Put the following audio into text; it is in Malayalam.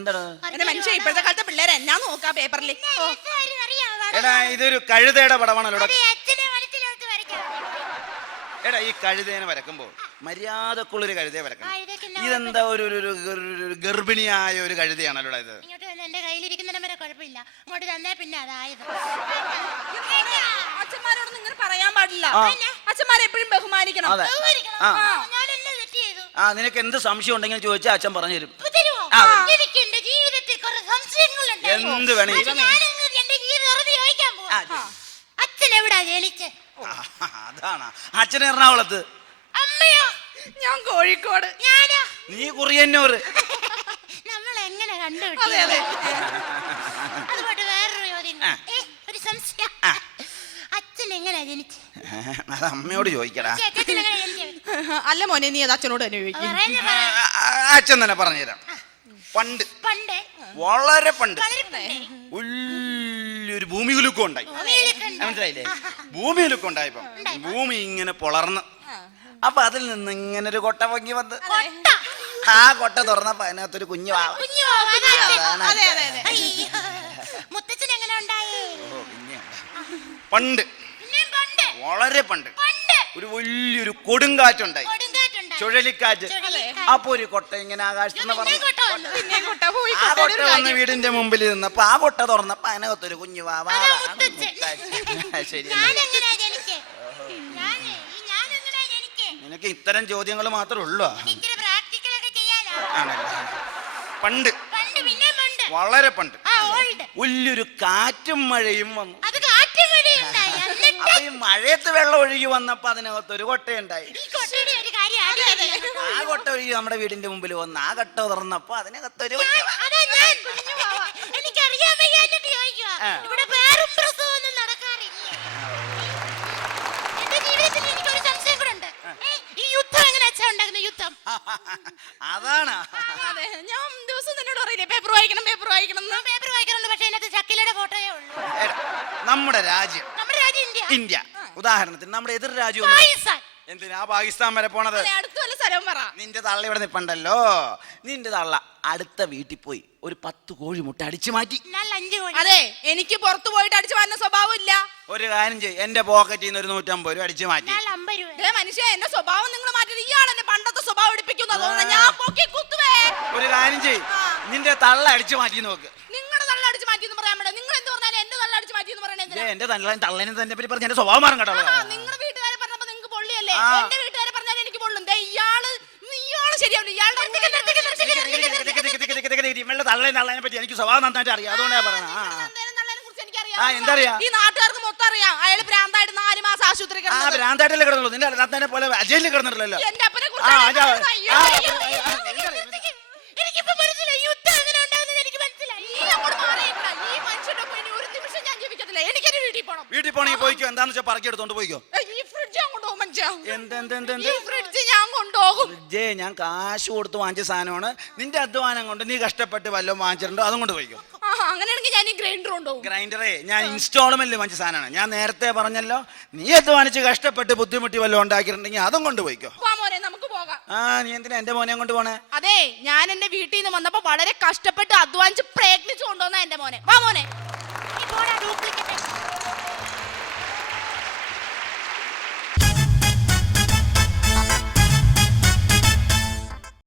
എന്താണ് മനുഷ്യ ഇപ്പോഴത്തെ കാലത്തെ പിള്ളേരെ എന്നാ നോക്കാ പേപ്പറിൽ. എടാ ഇതൊരു കഴുതയുടെ പടമാണല്ലോ. എടാ ഈ കഴുതേനെ വരക്കുമ്പോ മര്യാദക്കുള്ളൊരു കഴുതയെ വരക്കണം. ഇതെന്താ ഒരു ഗർഭിണിയായ ഒരു കഴുതയാണല്ലോ ഇത്. എന്റെ കയ്യിലിരിക്കുന്നതിന് വരെ കുഴപ്പമില്ല, അങ്ങോട്ട് തന്നെ പിന്നെ അതായത്. അച്ഛന്മാരോടൊന്നും ഇങ്ങനെ പറയാൻ പാടില്ല. അച്ഛന്മാരെ എപ്പോഴും ബഹുമാനിക്കണം. നിനക്ക് എന്ത് സംശയം ഉണ്ടെങ്കിൽ ചോദിച്ചാൽ അച്ഛൻ പറഞ്ഞു തരും. എന്ത് വേണേ അച്ഛൻ എവിടാ ജനിച്ചേ? അതാണ് അച്ഛൻ എറണാകുളത്ത്. അമ്മയോ? ഞാൻ കോഴിക്കോട്. ഞാനോ? നീ കുറിയന്നൂർ. നമ്മൾ എങ്ങനെ കണ്ടുപിടിച്ചു? അതുകൊണ്ട് വേറൊരു ചോദ്യം, ഒരു സംശയം. അച്ഛൻ എങ്ങനെയാ ജനിച്ചേ? അത് അമ്മയോട് ചോദിക്കടാ. അല്ല മോനെ, നീ അത് അച്ഛനോട് തന്നെ ചോദിക്കും. അച്ഛൻ തന്നെ പറഞ്ഞുതരാം. പണ്ട് വളരെ പണ്ട് വലിയൊരു ഭൂമി കുലുക്കം ഉണ്ടായി. മനസ്സിലായില്ലേ? ഭൂമി കുലുക്കം ഉണ്ടായപ്പോ ഭൂമി ഇങ്ങനെ പൊളർന്ന്, അപ്പൊ അതിൽ നിന്ന് ഇങ്ങനെ ഒരു കൊട്ട പൊങ്ങി വന്ന് ആ കൊട്ട തുറന്നപ്പോ അതിനകത്തൊരു കുഞ്ഞു വാവ. പണ്ട് വളരെ പണ്ട് ഒരു വലിയൊരു കൊടുങ്കാറ്റുണ്ടായി, ചുഴലിക്കാറ്റ്. അപ്പൊ ഒരു കൊട്ട ഇങ്ങനെ ആകാശത്ത് ആ കൊട്ട വന്ന് വീടിന്റെ മുമ്പിൽ നിന്നപ്പോ ആ കൊട്ട തുറന്നപ്പോ അതിനകത്തൊരു കുഞ്ഞു വാവ. ശരി, നിനക്ക് ഇത്തരം ചോദ്യങ്ങൾ മാത്രമേ ഉള്ളൂ. ആണല്ലേ? പണ്ട് വളരെ പണ്ട് വലിയൊരു കാറ്റും മഴയും വന്നു. അപ്പൊ ഈ മഴയത്ത് വെള്ളം ഒഴുകി വന്നപ്പോ അതിനകത്ത് ഒരു കൊട്ടയുണ്ടായി. ആ കൊട്ട ഒഴുകി നമ്മുടെ വീടിന്റെ മുമ്പിൽ വന്ന് ആ കൊട്ട തുറന്നപ്പോ അതിനകത്തൊരു അതാണ്. ഞാൻ ദിവസം തന്നോട് പറയില്ലേ പേപ്പർ വായിക്കണം പേപ്പർ വായിക്കണം. പേപ്പർ വായിക്കാറുണ്ട്, പക്ഷേ അതിനകത്ത് ഷക്കീലയുടെ ഫോട്ടോയേ ഉള്ളൂ. നമ്മുടെ രാജ്യം ഇന്ത്യ. ഉദാഹരണത്തിന് നമ്മുടെ എതിർ രാജ്യം എന്തിനാ പാകിസ്ഥാൻ വരെ പോണത്? നിന്റെ തള്ള ഇവിടെ നിപ്പണ്ടല്ലോ. നിന്റെ തള്ള അടുത്ത വീട്ടിൽ പോയി ഒരു 10 കോഴി മുട്ട അടിച്ചു മാറ്റി. അതെ, എനിക്ക് പുറത്തു പോയിട്ട് അടിച്ചു മാറ്റുന്ന സ്വഭാവം ഇല്ല. ഒരു കാര്യം ചെയ്യ്, എന്റെ പോക്കറ്റിൽ നിന്ന് ഒരു 150 രൂപ അടിച്ചു മാറ്റി. മനുഷ്യ, എന്റെ സ്വഭാവം നിങ്ങൾ മാറ്റി. ഇയാൾ എന്നെ പണ്ടത്തെ സ്വഭാവം എടുപ്പിക്കുന്നത്. ഞാൻ ഒരു കാര്യം ചെയ്യ്, നിന്റെ തള്ള അടിച്ചു മാറ്റി നോക്ക്. നിങ്ങളുടെ തള്ള അടിച്ചു മാറ്റി എന്ന് പറയാൻ പറ്റില്ല. നിങ്ങൾ എന്ത് പറഞ്ഞാലും എന്റെ തള്ള അടിച്ചു മാറ്റി എന്ന് പറയണേ. എന്റെ തള്ളനെ തന്നെ പറ്റി പറഞ്ഞ എന്റെ സ്വഭാവം മാറും കേട്ടോ. നിങ്ങളുടെ വീട്ടുകാരെ പറഞ്ഞപ്പോ നിങ്ങൾക്ക് പൊള്ളിയല്ലേ? എന്റെ വീട്ടുകാരെ പറഞ്ഞാൽ എനിക്ക് പൊള്ളും. ഇയാള് ശരിയാവില്ല. ഇയാളുടെ തള്ളനെ പറ്റി എനിക്ക് സ്വഭാവം നന്നായിട്ട് അറിയാം, അതുകൊണ്ടാ പറഞ്ഞത്. ഈ നാട്ടുകാർക്ക് മൊത്തം അറിയാം. അയാൾ ഭ്രാന്തായിട്ട് 4 മാസം ആശുപത്രി ഭ്രാന്തായിട്ടല്ലേ കിടന്നുള്ളൂ. നിന്റെ അച്ഛനെ പോലെ ജയിലിൽ കിടന്നിട്ടില്ലല്ലോ. എന്റെ അപ്പനെ വീട്ടിൽ പോണേ പോയിക്കോ. എന്താന്ന് വെച്ചാൽ പറക്കി എടുത്തോണ്ട് പോയിക്കോ. ഞാൻ കാശ് കൊടുത്ത് വാങ്ങിച്ച സാധനമാണ്. നിന്റെ അധ്വാനം കൊണ്ട് നീ കഷ്ടപ്പെട്ട് വല്ലതും വാങ്ങിച്ചിട്ടുണ്ടോ? അതും കൊണ്ട് പോയിക്കോ. അങ്ങനെയാണെങ്കിൽ ഞാൻ ഗ്രൈൻഡർ കൊണ്ടുപോകും. ഗ്രൈൻഡറേ ഞാൻ ഇൻസ്റ്റാൾമെന്റ് വാങ്ങിച്ച സാധനമാണ്. ഞാൻ നേരത്തെ പറഞ്ഞല്ലോ, നീ അധ്വാനിച്ച് കഷ്ടപ്പെട്ട് ബുദ്ധിമുട്ടി വല്ലതും ഉണ്ടാക്കിയിട്ടുണ്ടെങ്കിൽ അതും കൊണ്ട് പോയിക്കോ. നമുക്ക് പോകാം. നീ എന്തിനാ എന്റെ മോനെ കൊണ്ട് പോണേ? അതെ, ഞാൻ എന്റെ വീട്ടിൽ നിന്ന് വന്നപ്പോ വളരെ കഷ്ടപ്പെട്ട് അധ്വാനിച്ച് പ്രയത്നിച്ചു കൊണ്ടുവന്ന എന്റെ മോനെ. വാ മോനെ.